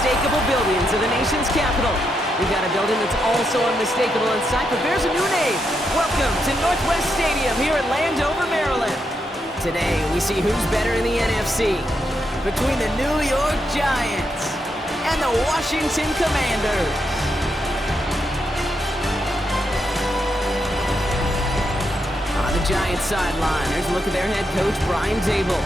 unmistakable buildings of the nation's capital. We've got a building that's also unmistakable in sight, but bears a new name. Welcome to Northwest Stadium here in Landover, Maryland. Today, we see who's better in the NFC between the New York Giants and the Washington Commanders. On the Giants sideline, there's a look at their head coach, Brian Dable.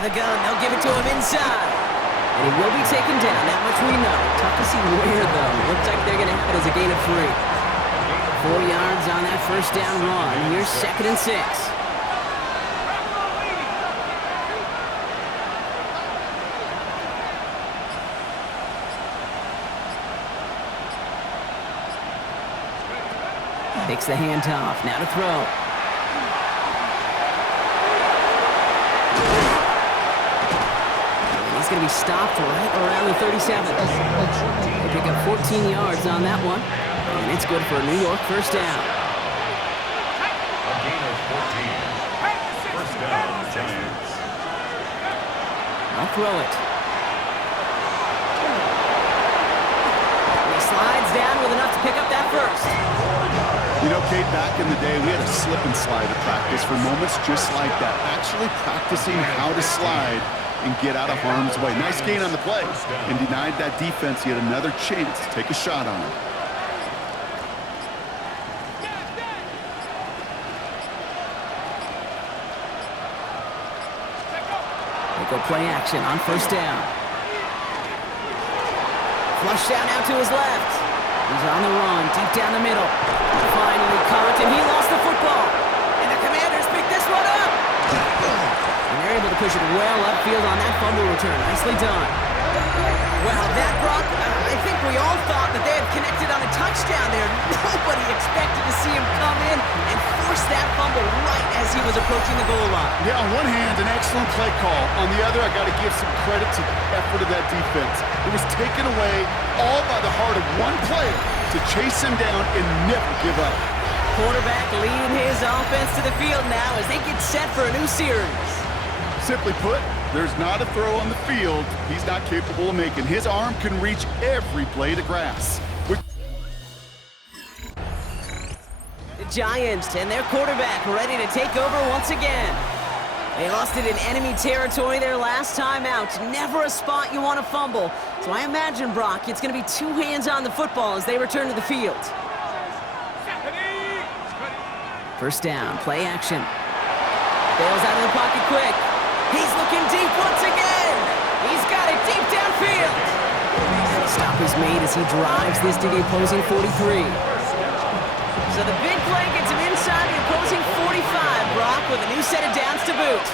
The gun, they'll give it to him inside. And he will be taken down, that much we know. Tough to see where, though. Looks like they're going to have it as a gain of 3. 4 yards on that first down run. Here's 2nd and 6. Takes the handoff, now to throw. Going to be stopped right around the 37. They pick up 14 yards on that one, and it's good for a New York first down. A gain of 14. First down, Giants. I'll throw it. And he slides down with enough to pick up that first. You know, Kate, back in the day, we had a slip and slide at practice for moments just like that. Actually practicing how to slide and get out of harm's way. Nice gain on the play, and denied that defense yet another chance to take a shot on him. They go play action on first down. Flush down out to his left. He's on the run, deep down the middle. Finally caught, and he lost the football. And the Commanders pick this one up. And they're able to push it well upfield on that fumble return. Nicely done. Well, that, Brock, I think we all thought that they had connected on a touchdown there. Nobody expected to see him come in and force that fumble right as he was approaching the goal line. Yeah, on one hand, an excellent play call. On the other, I got to give some credit to the effort of that defense. It was taken away all by the heart of one player to chase him down and never give up. Quarterback leading his offense to the field now as they get set for a new series. Simply put, there's not a throw on the field he's not capable of making. His arm can reach every blade of grass. The Giants and their quarterback ready to take over once again. They lost it in enemy territory their last time out. Never a spot you want to fumble. So I imagine, Brock, it's going to be 2 hands on the football as they return to the field. First down, play action. Bails out of the pocket quick. He's looking deep once again. He's got it deep downfield. Stop is made as he drives this to the opposing 43. So the big play gets him inside the opposing 45, Brock, with a new set of downs to boot.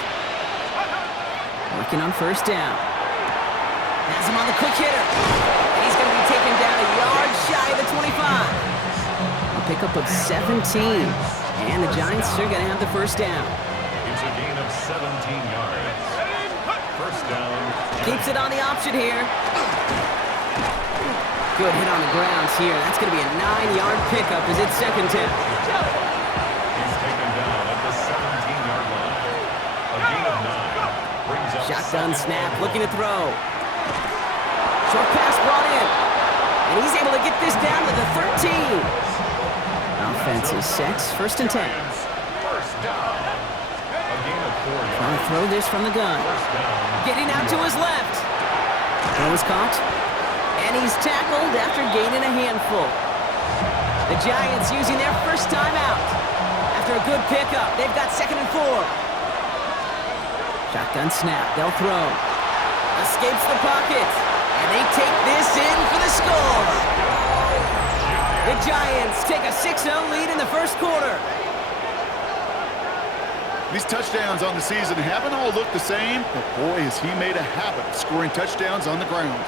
Working on first down. Has him on the quick hitter. And he's going to be taken down a yard shy of the 25. A pickup of 17. And the Giants are going to have the first down. It's a gain of 17 yards. First down. Keeps it on the option here. Good hit on the ground here. That's going to be a 9-yard pickup as it's second down. He's taken down at the 17-yard line. A gain of 9 brings up Shotgun snap, looking to throw. Short pass brought in. And he's able to get this down to the 13. Offense is set. First and 10. First down. A gain of 4 yards. Trying to throw this from the gun. First down. Getting out to his left. Throw is caught. And he's tackled after gaining a handful. The Giants using their first time out. After a good pickup, they've got 2nd and 4. Shotgun snap, they'll throw. Escapes the pocket. And they take this in for the score. The Giants take a 6-0 lead in the first quarter. These touchdowns on the season haven't all looked the same, but boy, has he made a habit of scoring touchdowns on the ground.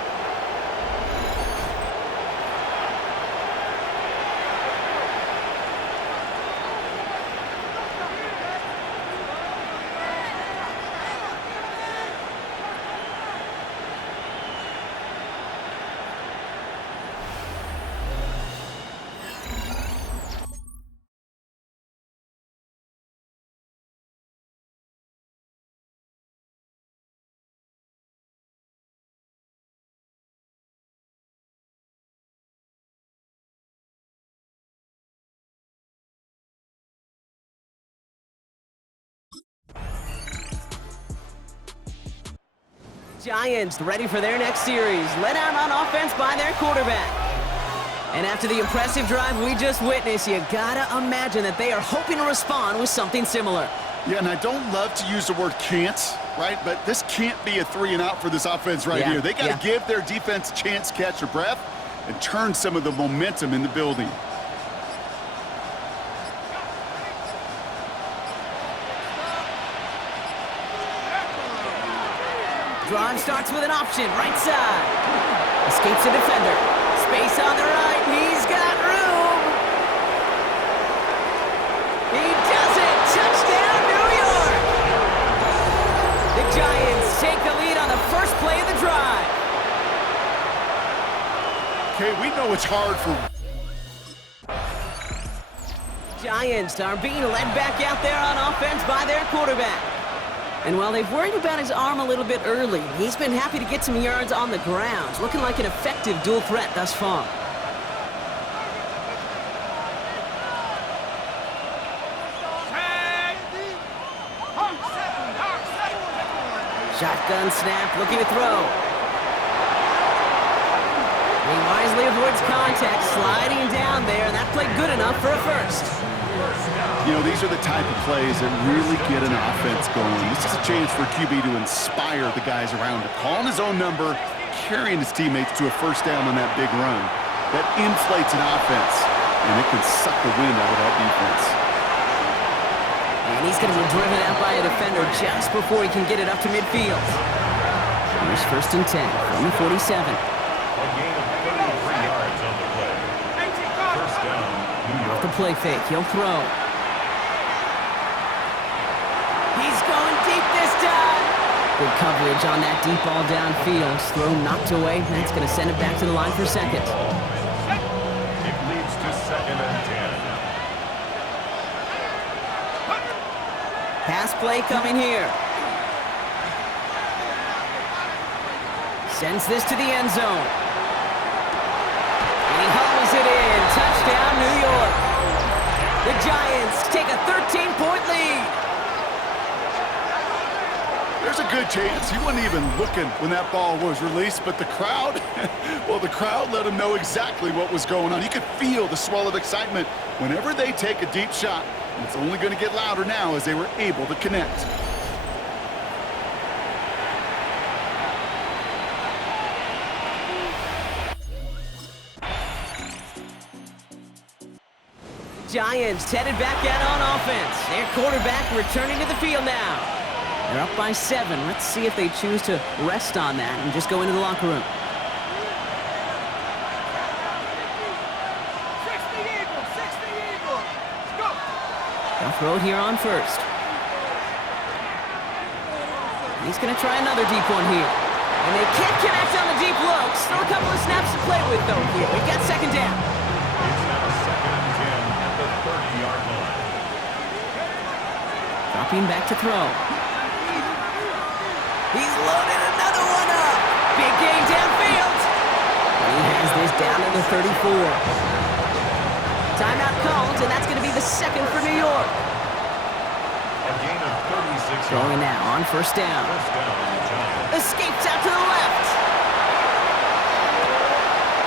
Giants ready for their next series, led out on offense by their quarterback. And after the impressive drive we just witnessed, you gotta imagine that they are hoping to respond with something similar. Yeah, and I don't love to use the word can't, right? But this can't be a 3-and-out for this offense right here. They got to give their defense a chance to catch their breath and turn some of the momentum in the building. Drive starts with an option, right side. Escapes a defender. Space on the right. He's got room. He does it. Touchdown, New York. The Giants take the lead on the first play of the drive. Okay, we know it's hard for... Giants are being led back out there on offense by their quarterback. And while they've worried about his arm a little bit early, he's been happy to get some yards on the ground. Looking like an effective dual threat thus far. Shotgun snap, looking to throw. He wisely avoids contact, sliding down there, and that played good enough for a first. You know, these are the type of plays that really get an offense going. This is a chance for QB to inspire the guys around him. Calling his own number, carrying his teammates to a first down on that big run. That inflates an offense, and it can suck the wind out of that defense. And he's going to be driven out by a defender just before he can get it up to midfield. Here's 1st and 10 from the 47. A gain of 33 yards on the play. First down, New York. Off the play fake, he'll throw. He's going deep this time. Good coverage on that deep ball downfield. Throw knocked away. That's going to send it back to the line for second. It leads to 2nd and 10. Pass play coming here. Sends this to the end zone. And he hauls it in. Touchdown, New York. The Giants take a 13-point lead. There's a good chance he wasn't even looking when that ball was released, but the crowd, well, the crowd let him know exactly what was going on. You could feel the swell of excitement whenever they take a deep shot. And it's only going to get louder now as they were able to connect. Giants headed back out on offense. Their quarterback returning to the field now. They're up by 7. Let's see if they choose to rest on that and just go into the locker room. 60 Eagles, go! They'll throw it here on first. He's going to try another deep one here. And they can't connect on the deep look. Still a couple of snaps to play with, though, here. We've got 2nd down. It's now 2nd and 10 at the 30-yard line. Dropping back to throw. He's loaded another one up. Big game downfield. And he has this down to the 34. Timeout called, and that's going to be the 2nd for New York. A gain of 36 Throwing yards. now on first down. First down, Giants. Escapes out to the left.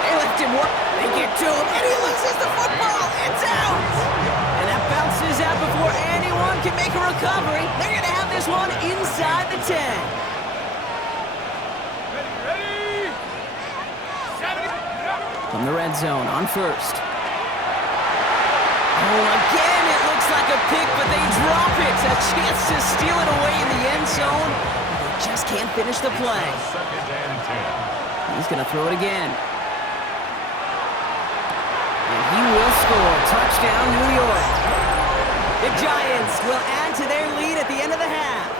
They lift him up. They get to him, and he loses the football. It's out. And that bounces out before anyone can make a recovery. They're going to have this one inside the 10. From the red zone on first. Oh, again, it looks like a pick, but they drop it as chance to steal it away in the end zone. They just can't finish the play. Second and 10. He's going to throw it again. And he will score. Touchdown, New York. The Giants will add to their lead at the end of the half.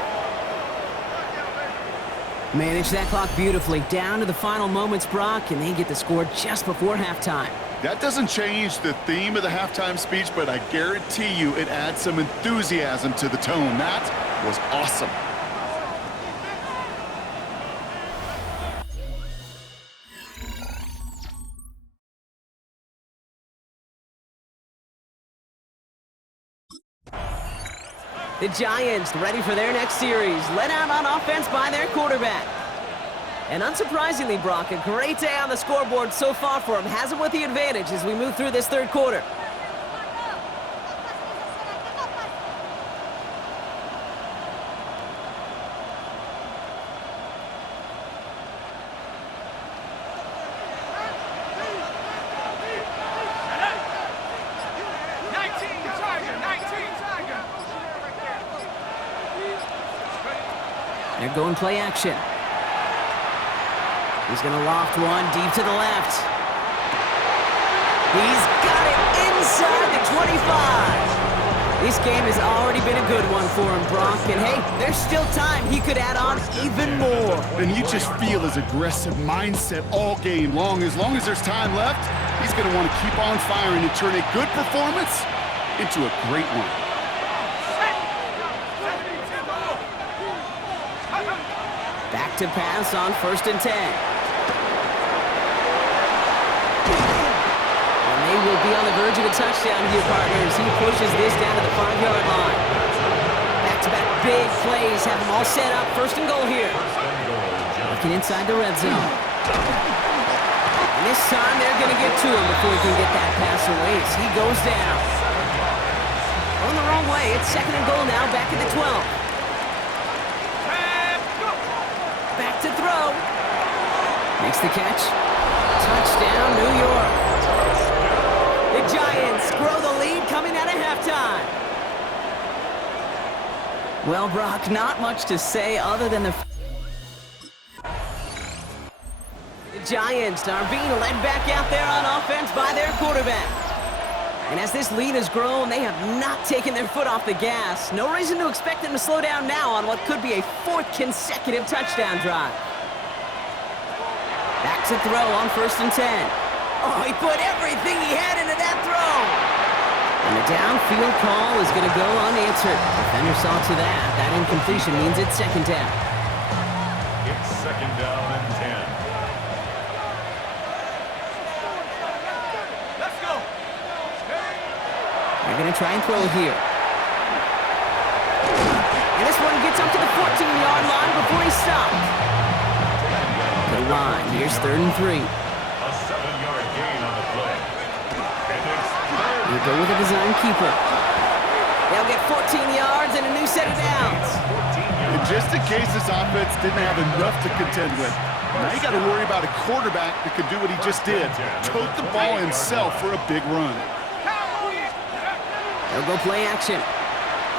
Manage that clock beautifully. Down to the final moments, Brock, and they get the score just before halftime. That doesn't change the theme of the halftime speech, but I guarantee you it adds some enthusiasm to the tone. That was awesome. The Giants ready for their next series, led out on offense by their quarterback. And unsurprisingly, Brock, a great day on the scoreboard so far for him. Has him with the advantage as we move through this third quarter. They're going play action. He's going to loft one deep to the left. He's got it inside the 25. This game has already been a good one for him, Brock. And hey, there's still time. He could add on even more. And you just feel his aggressive mindset all game long. As long as there's time left, he's going to want to keep on firing and turn a good performance into a great one. Back to pass on 1st and 10. And they will be on the verge of a touchdown here, partners. He pushes this down to the 5-yard line. Back-to-back big plays have them all set up. 1st and goal here. Looking inside the red zone. And this time they're going to get to him before he can get that pass away as he goes down. Going the wrong way. It's 2nd and goal now, back at the 12. Back to throw. Makes the catch. Touchdown, New York. The Giants grow the lead coming out of halftime. Well, Brock, not much to say other than the Giants are being led back out there on offense by their quarterback. And as this lead has grown, they have not taken their foot off the gas. No reason to expect them to slow down now on what could be a 4th consecutive touchdown drive. Back to throw on 1st and 10. Oh, he put everything he had into that throw. And the downfield call is going to go unanswered. Defender saw to that. That incompletion means it's 2nd down. It's 2nd down and 10. Let's go. They're going to try and throw it here. And this one gets up to the 14-yard line before he stopped. To the line. Here's 3rd and 3. A 7-yard gain on the play. And it's We'll go with a design keeper. They'll get 14 yards and a new set of downs. And just in case this offense didn't have enough to contend with, now you got to worry about a quarterback that could do what he just did. Tote the ball himself for a big run. They'll go play action.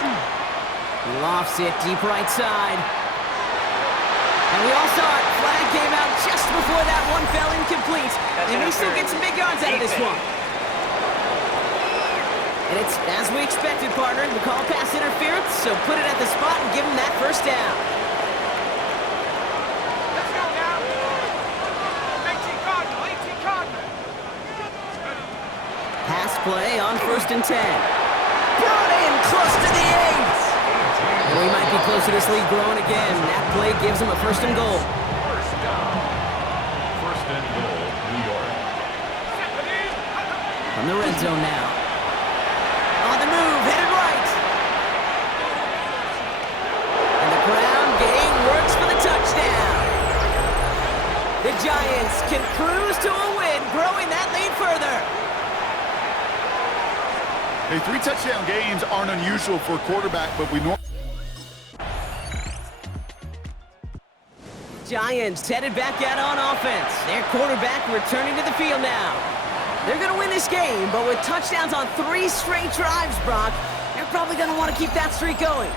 He lofts it deep right side. And we all saw it. Flag came out just before that one fell incomplete. And he still gets some big yards out of this one. And it's as we expected, partner. The call pass interference, so put it at the spot and give him that 1st down. Let's go now. 18 Cardinal. Pass play on 1st and 10. Brought in close to the 8. And we might be close to this lead growing again. That play gives him a 1st and goal. 1st down. 1st and goal, New York. From the red zone now. On the move, headed right. And the ground game works for the touchdown. The Giants can cruise to a win, growing that lead further. Hey, 3 touchdown gains aren't unusual for a quarterback, but we know. Giants headed back out on offense. Their quarterback returning to the field now. They're going to win this game, but with touchdowns on 3 straight drives, Brock, they're probably going to want to keep that streak going.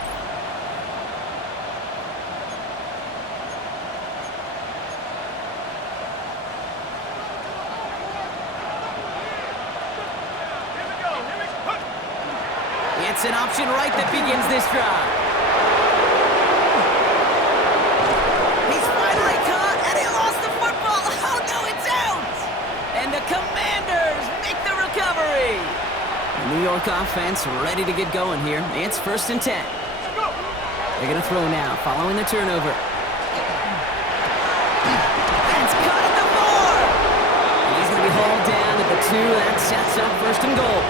It's an option right that begins this drive. He's finally caught, and he lost the football. Oh, no, it's out. And the Commanders make the recovery. The New York offense ready to get going here. It's 1st and 10. They're going to throw now, following the turnover. That's caught at the 4. He's going to be hauled down at the 2. That sets up 1st and goal.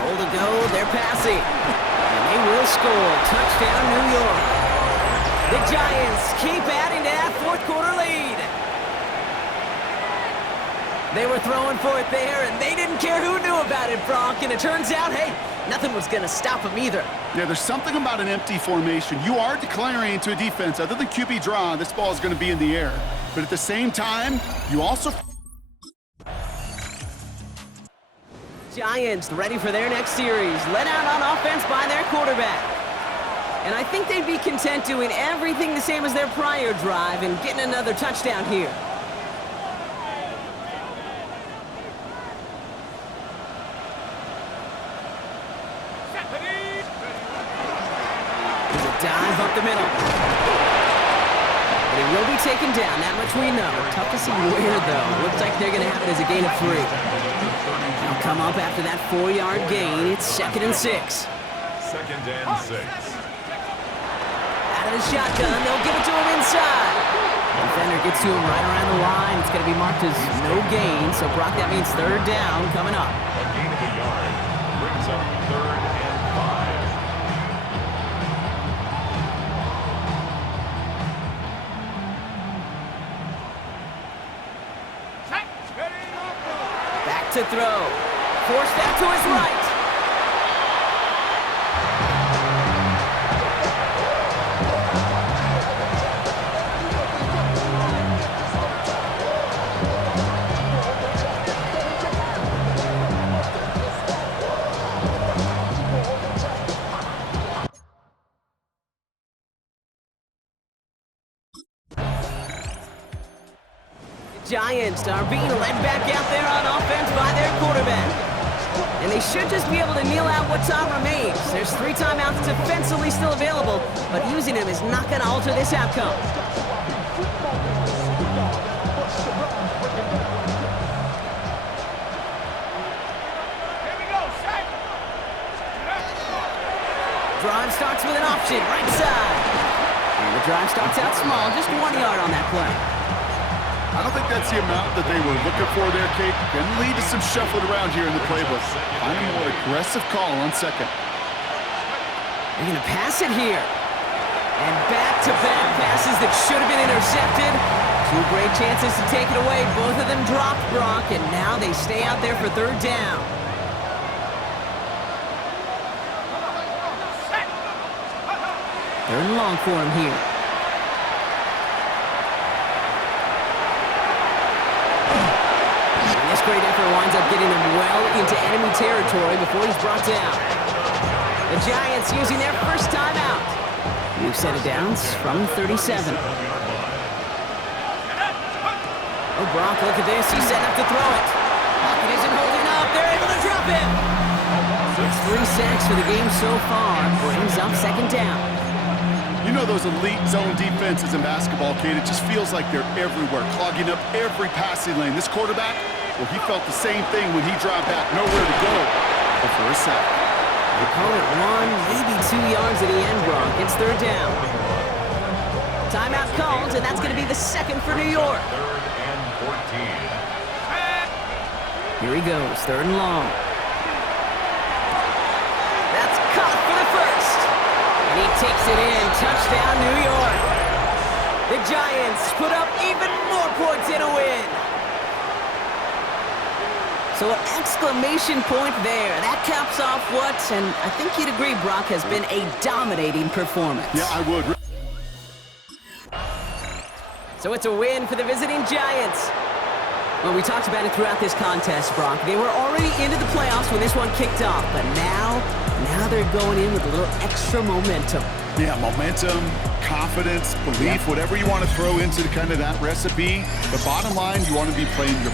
Goal to go, they're passing. And they will score. Touchdown, New York. The Giants keep adding to that 4th quarter lead. They were throwing for it there, and they didn't care who knew about it, Brock. And it turns out, hey, nothing was going to stop them either. Yeah, there's something about an empty formation. You are declaring to a defense, other than QB draw, this ball is going to be in the air. But at the same time, you also... Giants ready for their next series. Let out on offense by their quarterback. And I think they'd be content doing everything the same as their prior drive and getting another touchdown here. There's a dive up the middle. But he will be taken down, that much we know. Tough to see where, though. Looks like they're going to have it as a gain of 3. They'll come up after that 4-yard gain. It's 2nd and 6. 2nd and 6. Out of the shotgun, they'll give it to him inside. Defender gets to him right around the line. It's going to be marked as no gain. So, Brock, that means 3rd down coming up. A gain of a yard brings up 3rd and 5. Back to throw. Forced out to his right. Giants are being led back out there on offense by their quarterback. And they should just be able to kneel out what time remains. There's 3 timeouts defensively still available, but using them is not going to alter this outcome. Here we go, set. Drive starts with an option, right side. And the drive starts out small, just 1 yard on that play. I don't think that's the amount that they were looking for there, Kate. Can lead to some shuffling around here in the playbook. Find a more aggressive call on 2nd. They're going to pass it here. And back-to-back passes that should have been intercepted. 2 great chances to take it away. Both of them dropped, Brock, and now they stay out there for 3rd down. Third and long for him here. And this great effort winds up getting him well into enemy territory before he's brought down. The Giants using their first timeout. New set of downs from 37. Oh, Brock, look at this. He's setting up to throw it. Pocket isn't holding up. They're able to drop him. It's 3 sacks for the game so far. Brings up 2nd down. You know those elite zone defenses in basketball, Kate, it just feels like they're everywhere, clogging up every passing lane. This quarterback, well, he felt the same thing when he dropped back, nowhere to go before a sack. They call it 1, maybe 2 yards at the end, Brock. It's 3rd down. Timeout called, and that's going to be the 2nd for New York. 3rd and 14. Here he goes, 3rd and long. That's caught for the first. And he takes it in. Touchdown, New York. The Giants put up even more points in a win. So an exclamation point there. That caps off what, and I think you'd agree, Brock, has been a dominating performance. Yeah, I would. So it's a win for the visiting Giants. Well, we talked about it throughout this contest, Brock. They were already into the playoffs when this one kicked off, but now they're going in with a little extra momentum. Yeah, momentum, confidence, belief, whatever you want to throw into kind of that recipe. The bottom line, you want to be playing your